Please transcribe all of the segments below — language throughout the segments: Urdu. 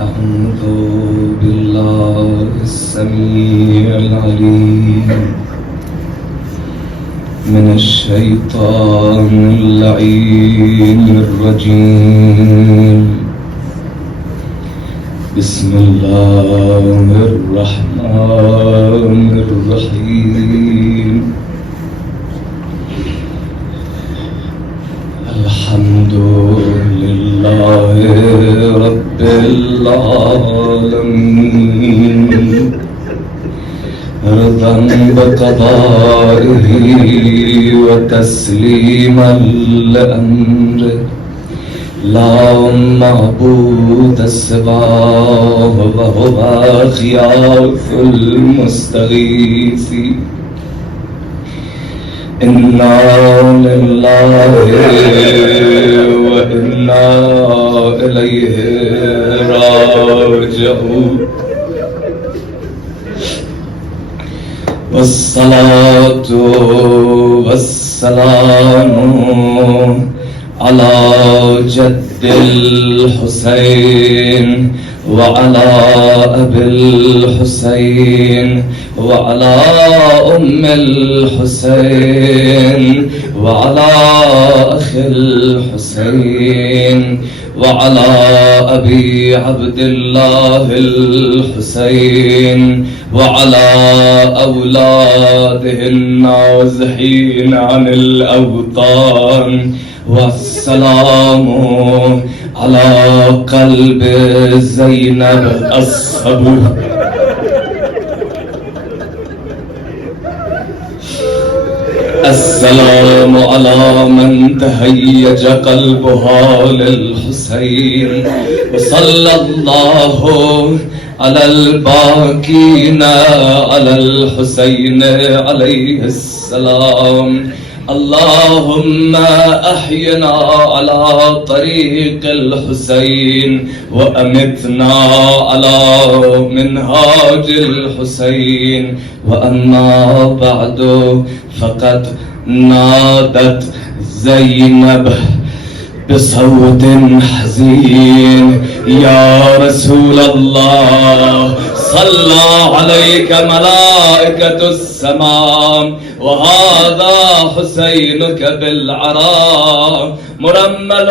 أعوذ بالله السميع العليم من الشيطان اللعين الرجيم. بسم الله الرحمن الرحيم. الحمد لله رب العالمين رضا بقضائه وتسليما لأمره لا معبود سواه وهو غياث المستغيثين. إنا لله وإنا إليه راجعون. والصلاة والسلام على جد الحسين وعلى أبي الحسين وعلى أم الحسين وعلى أخ الحسين وعلى أبي عبد الله الحسين وعلى أولاده النازحين عن الأوطان. والسلام على قلب زينب الصبور. السلام على من تهيج قلبها للحسين. وصلى الله على الباكين على الحسين عليه السلام. اللهم أحينا على طريق الحسين وأمتنا على منهاج الحسين. وأما بعد فقد نادت زينب بصوت حزين: يا رسول الله، صلى عليك ملائكة السماء وهذا حسينك بالعراء مرمل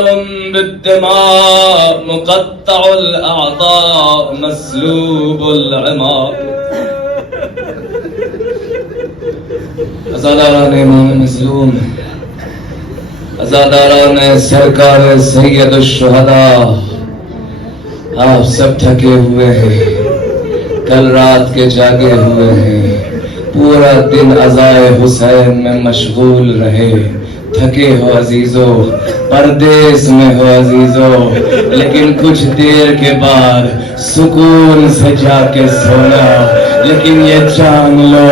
بالدماء مقطع الأعضاء مسلوب العمار. عزاداران امام مظلوم، عزاداران سرکار سید الشہداء، آپ سب تھکے ہوئے ہیں، کل رات کے جاگے ہوئے ہیں، پورا دن عزائے حسین میں مشغول رہے، تھکے ہو عزیزو، پردیس میں ہو عزیزو، لیکن کچھ دیر کے بعد سکون سے جا کے سونا. لیکن یہ جان لو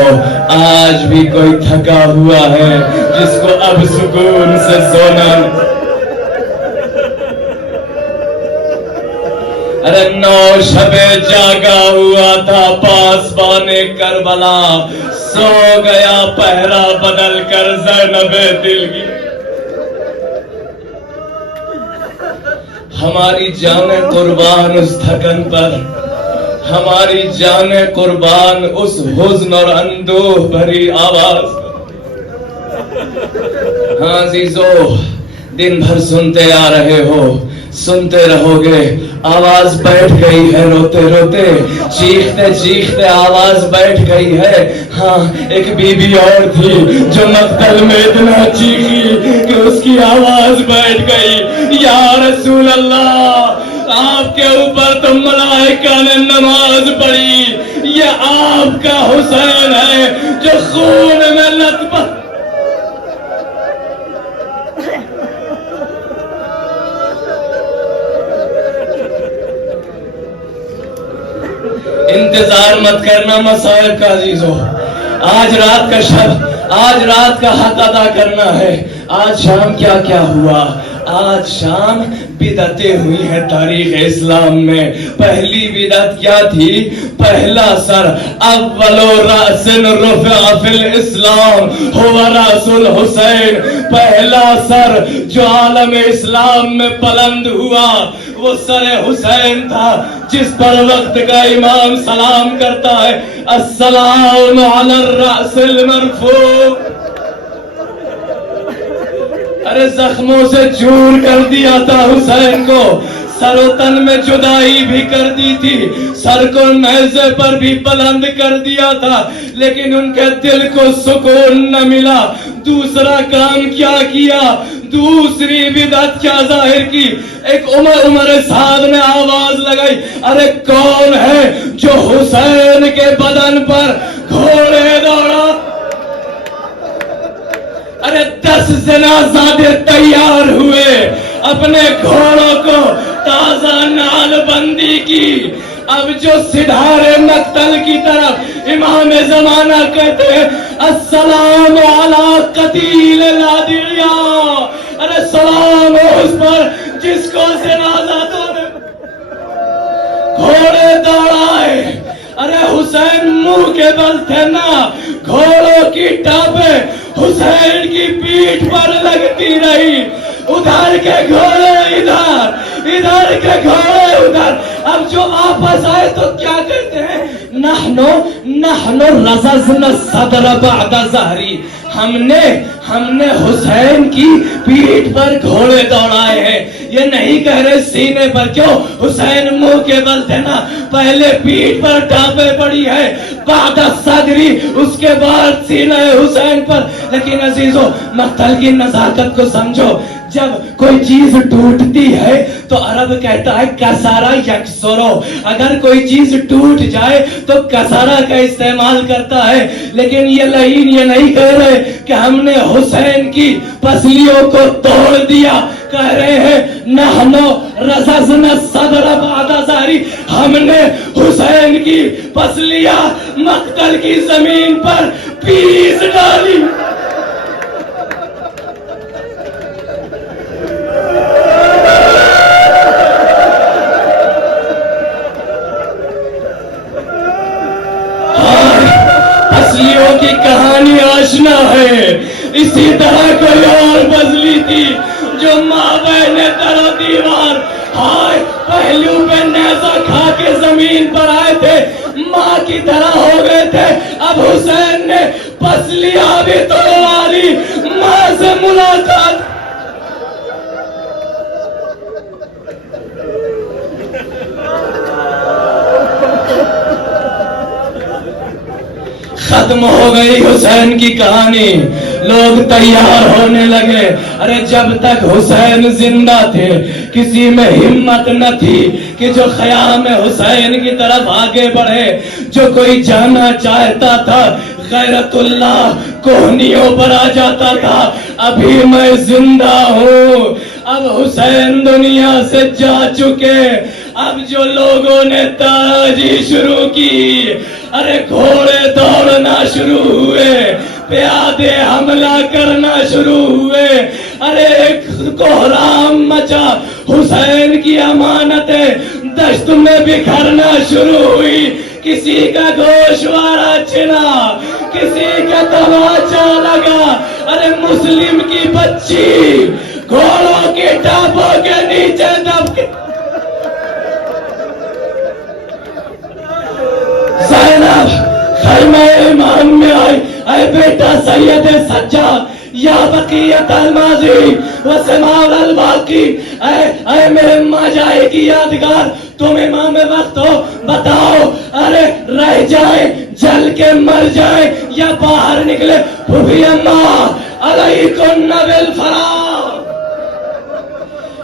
آج بھی کوئی تھکا ہوا ہے جس کو اب سکون سے سونا. ارے 9 شب جاگا ہوا تھا پاسبان کربلا، سو گیا پہرا بدل کر زینب دل کی. ہماری جانیں قربان اس تھکن پر، ہماری جانیں قربان اس حزن اور اندوہ بھری آواز. ہاں عزیزو، دن بھر سنتے آ رہے ہو، سنتے رہو گے. آواز بیٹھ گئی ہے روتے روتے، چیختے چیختے آواز بیٹھ گئی ہے. ہاں ایک بی بی اور تھی جو مقتل میں اتنا چیخی کہ اس کی آواز بیٹھ گئی: یا رسول اللہ، آپ کے اوپر تو ملائکہ نے نماز پڑھی، یہ آپ کا حسین ہے جو خون میں لتپت. انتظار مت کرنا مسائل کا عزیزو. آج رات کا شب، آج رات کا حق ادا کرنا ہے. آج شام کیا کیا ہوا؟ آج شام بدعتیں ہوئی ہیں تاریخ اسلام میں. پہلی بدعت کیا تھی؟ پہلا سر اول رأس رفع فی الاسلام هو رأس الحسین. پہلا سر جو عالم اسلام میں بلند ہوا وہ سر حسین تھا جس پر وقت کا امام سلام کرتا ہے، السلام علی الرأس المرفوع۔ ارے زخموں سے چور کر دیا تھا حسین کو، سر و تن میں جدائی بھی کر دی تھی، سر کو نیزے پر بھی بلند کر دیا تھا، لیکن ان کے دل کو سکون نہ ملا۔ دوسرا کام کیا کیا، دوسری بدعت کیا ظاہر کی؟ ایک عمر سعد نے آواز لگائی، ارے کون ہے جو حسین کے بدن پر گھوڑے دوڑا؟ ارے 10 زنازادے تیار ہوئے، اپنے گھوڑوں کو تازہ نال بندی کی۔ اب جو سدھارے مقتل کی طرف امام زمانہ کہتے ہیں، السلام علی قتیل الادعیا، ارے سلام ہو اس پر جس کو زنازادوں نے گھوڑے دوڑائے۔ ارے حسین منہ کے بل تھے نا، گھوڑوں کی ٹاپیں حسین کی پیٹھ پر لگتی رہی، ادھر کے گھوڑے ادھر، ادھر کے گھوڑے ادھر۔ اب جو آپس آئے تو کیا کہتے ہیں، نحنو رززنا الصدر بعد ظہری، ہم نے حسین کی پیٹھ پر گھوڑے دوڑائے ہیں۔ یہ نہیں کہہ رہے سینے پر، کیوں؟ حسین منہ کے بل تھے نا، پہلے پیٹھ پر ٹاپے پڑی ہے، بعد صدری، اس کے بعد سینہ حسین پر۔ لیکن عزیزو، مقتل کی نزاکت کو سمجھو، جب کوئی چیز ٹوٹتی ہے تو عرب کہتا ہے کسارا یکسرو، اگر کوئی چیز ٹوٹ جائے تو کسارا کا استعمال کرتا ہے۔ لیکن یہ لعین یہ نہیں کہہ رہے کہ ہم نے حسین کی پسلیوں کو توڑ دیا، کہہ رہے ہیں نحنو رززنا الصدر بعد ظہری، ہم نے حسین کی پسلیاں مقتل کی زمین پر پیس ڈالی۔ کی کہانی آشنا ہے، اسی طرح کوئی اور بزلی تھی جو مابین در و دیوار، ہائے پہلو پہ نیزہ کھا کے زمین پر آئے تھے، ماں کی طرح ہو گئے تھے۔ اب حسین نے پسلیاں بھی توڑوا لی، ماں سے ملاقات۔ ختم ہو گئی حسین کی کہانی، لوگ تیار ہونے لگے۔ ارے جب تک حسین زندہ تھے کسی میں ہمت نہ تھی کہ جو خیام حسین کی طرف آگے بڑھے۔ جو کوئی جانا چاہتا تھا غیرت اللہ کوہنیوں پر آ جاتا تھا، ابھی میں زندہ ہوں، اب حسین دنیا سے جا چکے۔ اب جو لوگوں نے تاراجی شروع کی، ارے گھوڑے دوڑنا شروع ہوئے، پیادے حملہ کرنا شروع ہوئے، ارے ایک کوہرام مچا، حسین کی امانتیں دشت میں بکھرنا شروع ہوئی۔ کسی کا گوشوارہ چھنا، کسی کا تماچا لگا، ارے مسلم کی بچی گھوڑوں کی ٹاپوں کے نیچے دب کے زینب خیمہ امام میں آئی، اے بیٹا سید سجاد، یا بقیت الماضی وسماع الباقی، اے میرے ماں جائے کی یادگار، تم امام وقت ہو، بتاؤ ارے رہ جائیں جل کے مر جائیں یا باہر نکلے؟ پھوپھی اماں علیکن بالفرار۔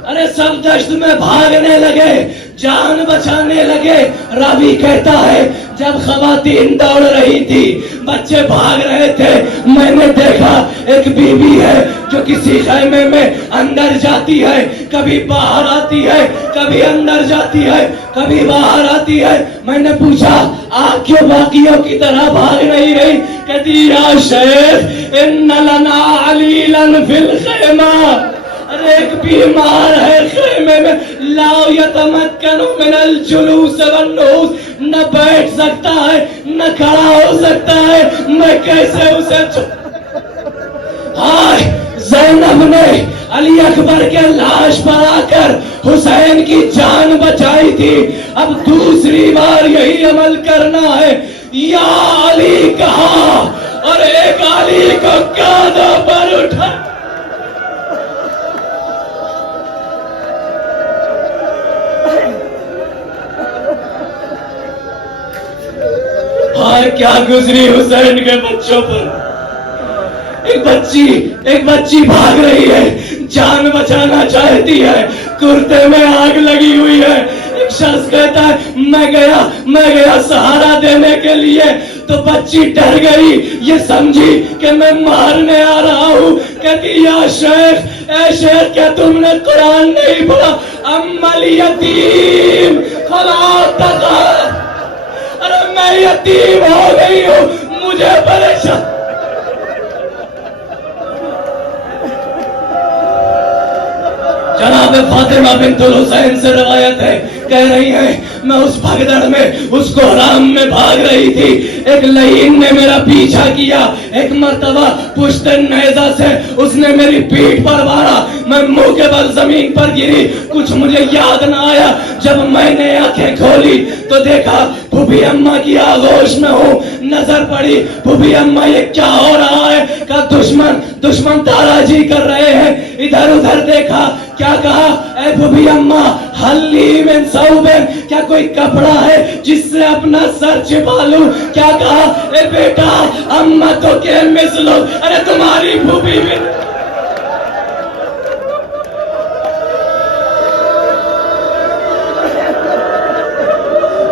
ارے سب دشت میں بھاگنے لگے، جان بچانے لگے۔ راوی کہتا ہے جب خواتین دوڑ رہی تھی، بچے بھاگ رہے تھے، میں نے دیکھا ایک بی بی ہے جو کسی خیمے میں اندر جاتی ہے، کبھی باہر آتی ہے، کبھی اندر جاتی ہے، کبھی باہر آتی ہے۔ میں نے پوچھا آپ کیوں باقیوں کی طرح بھاگ نہیں رہی؟ کہتی یا شیخ ان لنا علیلا فی الخیمہ، ایک بیمار ہے خیمے میں، لا یتمکن من الجلوس والنہوض، نہ بیٹھ سکتا ہے نہ کھڑا ہو سکتا ہے، میں کیسے اسے ہائے زینب نے علی اکبر کے لاش پر آ کر حسین کی جان بچائی تھی، اب دوسری بار یہی عمل کرنا ہے۔ یا علی کہا اور ایک علی کو کاندھوں پر اٹھا۔ ہائے کیا گزری حسین کے بچوں پر۔ ایک بچی بھاگ رہی ہے، جان بچانا چاہتی ہے، کرتے میں آگ لگی ہوئی ہے۔ ایک شخص کہتا ہے میں گیا سہارا دینے کے لیے، تو بچی ڈر گئی، یہ سمجھی کہ میں مارنے آ رہا ہوں۔ کہتی یا شیخ، اے شیخ کیا تم نے قرآن نہیں پڑھا؟ اما الیتیم فلا تقہر، ارے میں یتیم ہو گئی ہوں، مجھے پریشان۔ جناب فاطمہ بنت الحسین سے روایت ہے، کہہ رہی ہیں میں اس بھگدڑ میں، اس کو حرام میں بھاگ رہی تھی، ایک لعین نے میرا پیچھا کیا، ایک مرتبہ پشت نیزہ سے اس نے میری پیٹھ پر مارا، میں منہ کے بل زمین پر گری، کچھ مجھے یاد نہ آیا۔ جب میں نے آنکھیں کھولی تو دیکھا پھوپھی اماں کی آغوش میں ہوں، نظر پڑی پھوپھی اماں یہ کیا ہو رہا ہے؟ کہا دشمن تاراجی کر رہے ہیں۔ ادھر ادھر دیکھا، کیا کہا؟ اے پھوپھی اماں حلی من ثوبن، کیا کوئی کپڑا ہے جس سے اپنا سر چھپا لوں؟ کیا کہا؟ اے بیٹا اماں تو کے مثلو، ارے تمہاری پھوپھی بھی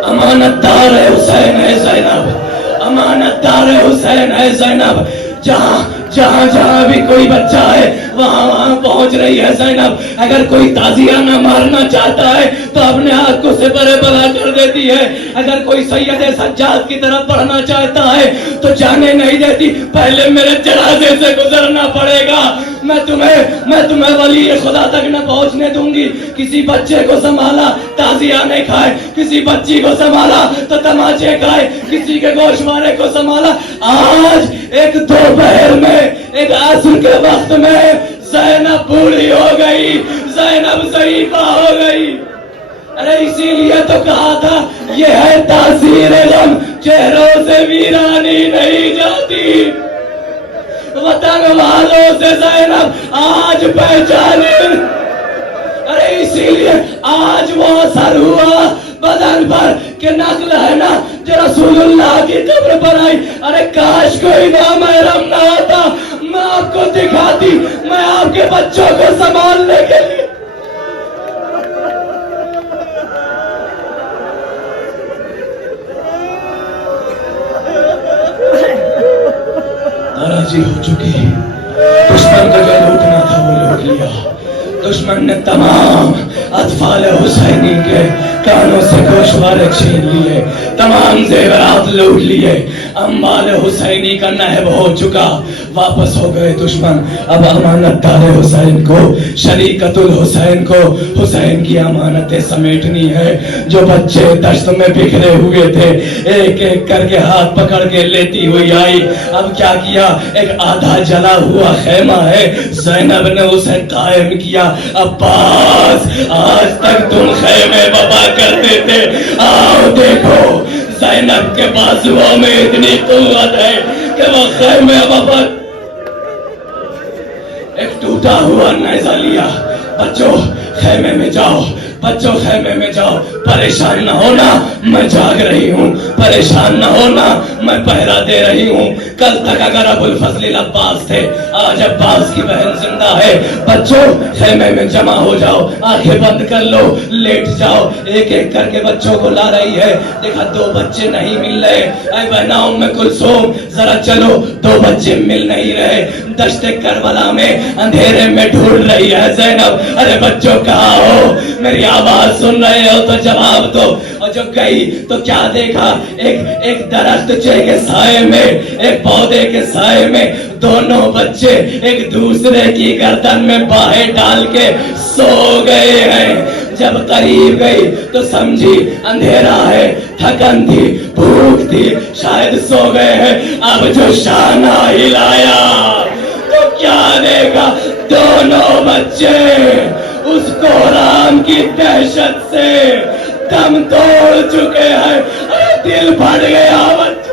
امانت دار ہے حسین ہے زینب، امانت دار ہے حسین ہے زینب، جہاں بھی کوئی بچہ ہے وہاں پہنچ رہی ہے زینب۔ اگر کوئی تازیہ نہ مارنا چاہتا ہے تو اپنے ہاتھ کو سپرے بلا کر دیتی ہے، اگر کوئی سید سجاد کی طرف پڑھنا چاہتا ہے تو جانے نہیں دیتی، پہلے میرے جنازے سے گزرنا پڑے گا، میں تمہیں ولی خدا تک نہ پہنچنے دوں گی۔ کسی بچے کو سنبھالا تازیہ نہیں کھائے، کسی بچی کو سنبھالا تو تماچے کھائے، کسی کے گوشوارے کو سنبھالا۔ آج ایک دوپہر میں، ایک عصر کے وقت میں زینب بوڑھی ہو گئی، زینب ضعیفہ ہو گئی۔ ارے اسی لیے تو کہا تھا یہ ہے تاثیر غم، چہروں سے ویرانی نہیں جاتی، وطن والوں سے زینب آج پہچانے۔ ارے اسی لیے آج وہ اثر ہوا بدن پر کہ نقل ہے نا جو رسول اللہ کی قبر پر آئی۔ ارے کاش کوئی نامحرم نہ ہوتا، میں آپ کو دکھاتی، میں آپ کے بچوں کو سنبھالنے کے لیے۔ ناراضی ہو چکی، دشمن کو جو لوٹنا تھا وہ لوٹ لیا، دشمن نے تمام اطفال حسینی کے کانوں سے گوشوارے چھین لیے، تمام زیورات لوٹ لیے، اموال حسینی کا نہب ہو چکا، واپس ہو گئے دشمن۔ اب امانت دار حسین کو، شریکت الحسین کو حسین کی امانتیں سمیٹنی ہے۔ جو بچے دشت میں بکھرے ہوئے تھے ایک ایک کر کے ہاتھ پکڑ کے لیتی ہوئی آئی۔ اب کیا کیا؟ ایک آدھا جلا ہوا خیمہ ہے، زینب نے اسے قائم کیا۔ عباس آج تک تم خیمے بپا کرتے تھے، آؤ دیکھو زینب کے بازوؤں میں اتنی قوت ہے کہ وہ خیمے بپا۔ ایک ٹوٹا ہوا نیزہ لیا، بچوں خیمے میں جاؤ، بچوں خیمے میں جاؤ، پریشان نہ ہونا میں جاگ رہی ہوں، پریشان نہ ہونا میں پہرا دے رہی ہوں۔ کل تک اگر ابو الفضل عباس تھے، آج عباس کی بہن زندہ ہے۔ بچوں خیمے میں جمع ہو جاؤ، آنکھیں بند کر لو، لیٹ جاؤ۔ ایک ایک کر کے بچوں کو لا رہی ہے، دیکھا دو بچے نہیں مل رہے، اے بہنا ام کلثوم ذرا چلو، دو بچے مل نہیں رہے۔ دشت کربلا میں اندھیرے میں ڈھونڈ رہی ہے زینب، ارے بچوں کہاں ہو؟ میری آواز سن رہے ہو تو جواب دو۔ اور جو گئی تو کیا دیکھا؟ ایک درخت کے سائے میں، ایک پودے کے سائے میں دونوں بچے ایک دوسرے کی گردن میں باہیں ڈال کے سو گئے ہیں۔ جب قریب گئی تو سمجھی اندھیرا ہے، تھکن تھی، بھوک تھی، شاید سو گئے ہیں۔ اب جو شانہ ہلایا تو کیا دے گا دونوں بچے اس قرآن کی دہشت سے دم توڑ چکے ہیں. دل پھٹ گیا بچے.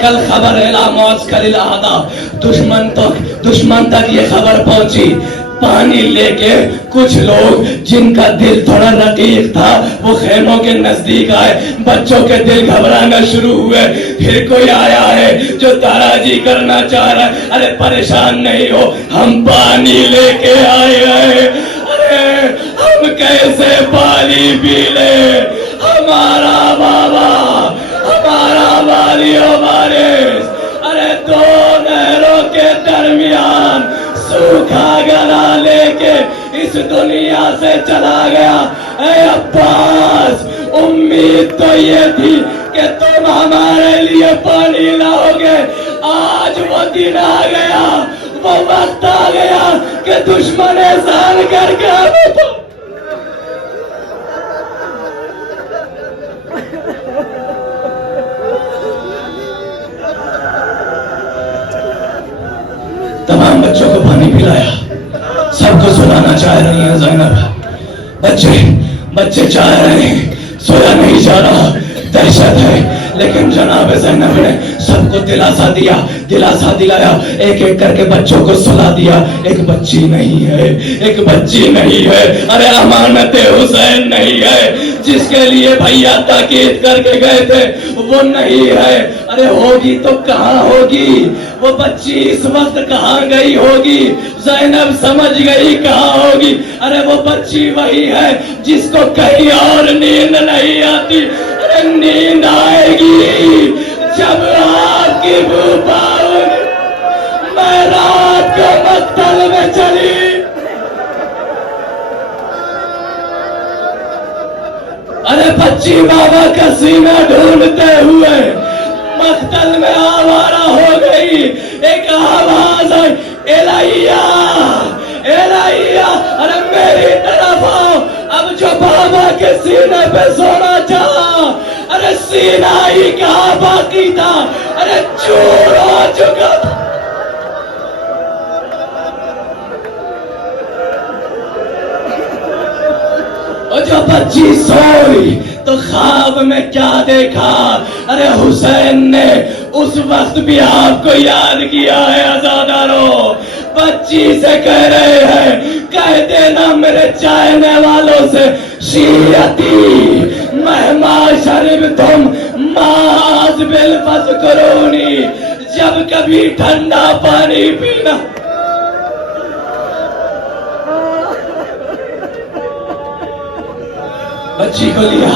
کل خبر دشمن تک یہ خبر پہنچی. پانی لے کے کچھ لوگ جن کا دل تھوڑا رقیق تھا وہ خیموں کے نزدیک آئے. بچوں کے دل گھبرانا شروع ہوئے. پھر کوئی آیا ہے جو تاراجی کرنا چاہ رہا ہے. ارے پریشان نہیں ہو, ہم پانی لے کے آئے ہیں. ارے ہم کیسے پانی پی لے؟ ہمارا بابا, ہمارا والی وارث ارے دو نہروں کے درمیان سوکھا گلا لے کے اس دنیا سے چلا گیا. اے عباس, امید تو یہ تھی کہ تم ہمارے لیے پانی لاؤ گے. آج وہ دن آ گیا, وہ وقت آ گیا کہ دشمن احسان کر کے تمام بچوں کو پانی پلایا. سب کو سلانا چاہ رہی ہیں زینب. بچے چاہ رہے ہیں, سویا نہیں جا رہا, دہشت ہے. لیکن جناب زینب نے سب کو دلاسا دلایا. ایک ایک کر کے بچوں کو سلا دیا. ایک بچی نہیں ہے. ارے امانت حسین نہیں ہے جس کے لیے بھیا تاکید کر کے گئے تھے, وہ نہیں ہے. ارے ہوگی تو کہاں ہوگی وہ بچی؟ اس وقت کہاں گئی ہوگی؟ زینب سمجھ گئی کہاں ہوگی. ارے وہ بچی وہی ہے جس کو کہیں اور نیند نہیں آتی. ارے نیند آئے گی جب رات کی بو پاؤں گی. میں رات کو مقتل میں چلی. ارے بچی بابا کا سینہ ڈھونڈتے ہوئے مقتل میں آوارہ ہو گئی. ایک آواز آئی, الہیہ, ارے میری طرف آؤ. اب جو بابا کے سینے پہ سونا چاہا, ارے سینہ ہی کہاں باقی تھا. ارے چور ہو چکا تھا. اور جو بچی سوئی تو خواب میں کیا دیکھا؟ ارے حسین نے اس وقت بھی آپ کو یاد کیا ہے. عزادارو, بچی سے کہہ رہے ہیں, کہہ دینا میرے چاہنے والوں سے, شیعتی مہما شرب تم ماز بالفض کرونی, جب کبھی ٹھنڈا پانی پینا. بچی کو لیا,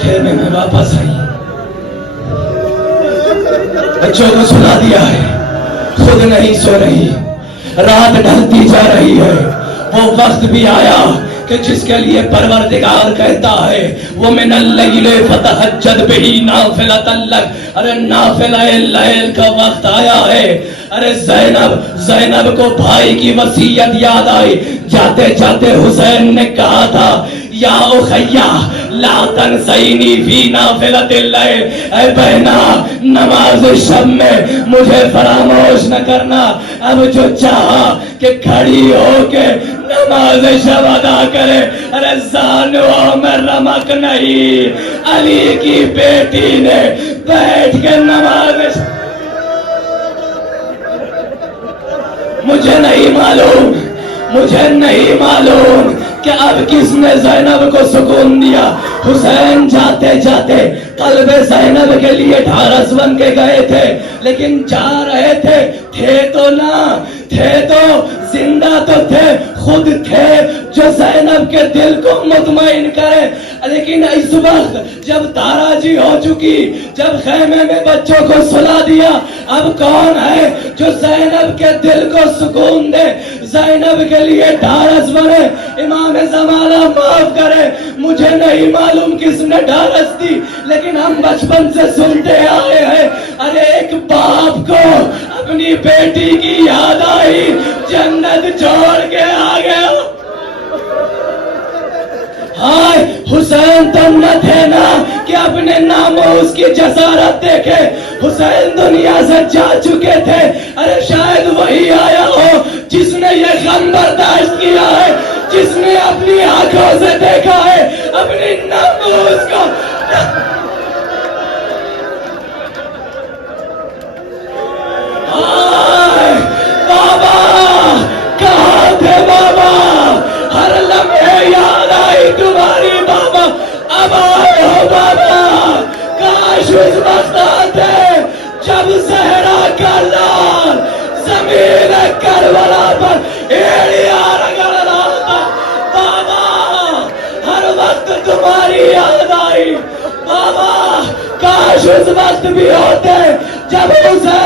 خیمے میں واپس آئی. بچوں کو سلا دیا ہے, خود نہیں سو رہی. رات ڈھلتی جا رہی ہے. وہ وقت بھی آیا کہ جس کے لیے پروردگار کہتا ہے وہ من اللیل فتہجد بہ نافلۃ لک. ارے نافلہ اللیل کا وقت آیا ہے. ارے زینب کو بھائی کی وصیت یاد آئی. جاتے جاتے حسین نے کہا تھا, یا اخیہ لا تنسینی فی نافلۃ اللیل, اے بہنا نماز شب میں مجھے فراموش نہ کرنا. اب جو چاہا کہ کھڑی ہو کے نماز شب ادا کرے. ارے زانوں میں رمق نہیں, علی کی بیٹی نے بیٹھ کے نماز شب. مجھے نہیں معلوم کہ اب کس نے زینب کو سکون دیا. حسین جاتے جاتے قلب زینب کے لیے ڈھارس بن کے گئے تھے, لیکن جا رہے تھے تو زندہ تو تھے, خود تھے جو زینب کے دل کو مطمئن کرے. لیکن اس وقت جب تاراجی ہو چکی, جب خیمے میں بچوں کو سلا دیا, اب کون ہے جو زینب کے دل کو سکون دے, زینب کے لیے ڈھارس بنے؟ امام زمانہ معاف کرے, مجھے نہیں معلوم کس نے ڈھارس دی, لیکن ہم بچپن سے سنتے آئے ہیں. ارے ایک باپ کو اپنی بیٹی کی یاد آئی, جنت چھوڑ کے آ گیا. آئے حسین تم نہ تھے نا کہ اپنے ناموس کی جسارت دیکھے، حسین دنیا سے جا چکے تھے، ارے شاید وہی آیا ہو جس نے یہ غم برداشت کیا ہے، جس نے اپنی آنکھوں سے دیکھا ہے اپنی ناموس کو۔ بابا کہاں تھے بابا، ہر لمحے یاد آئی تمہاری بابا، اب آئے ہو بابا، کاش اس وقت آتے جب زہرا کا لال زمین کربلا پر ایڑیا رگڑ رہا تھا، بابا ہر وقت تمہاری یاد آئی، بابا کاش اس وقت بھی ہوتے جب اسے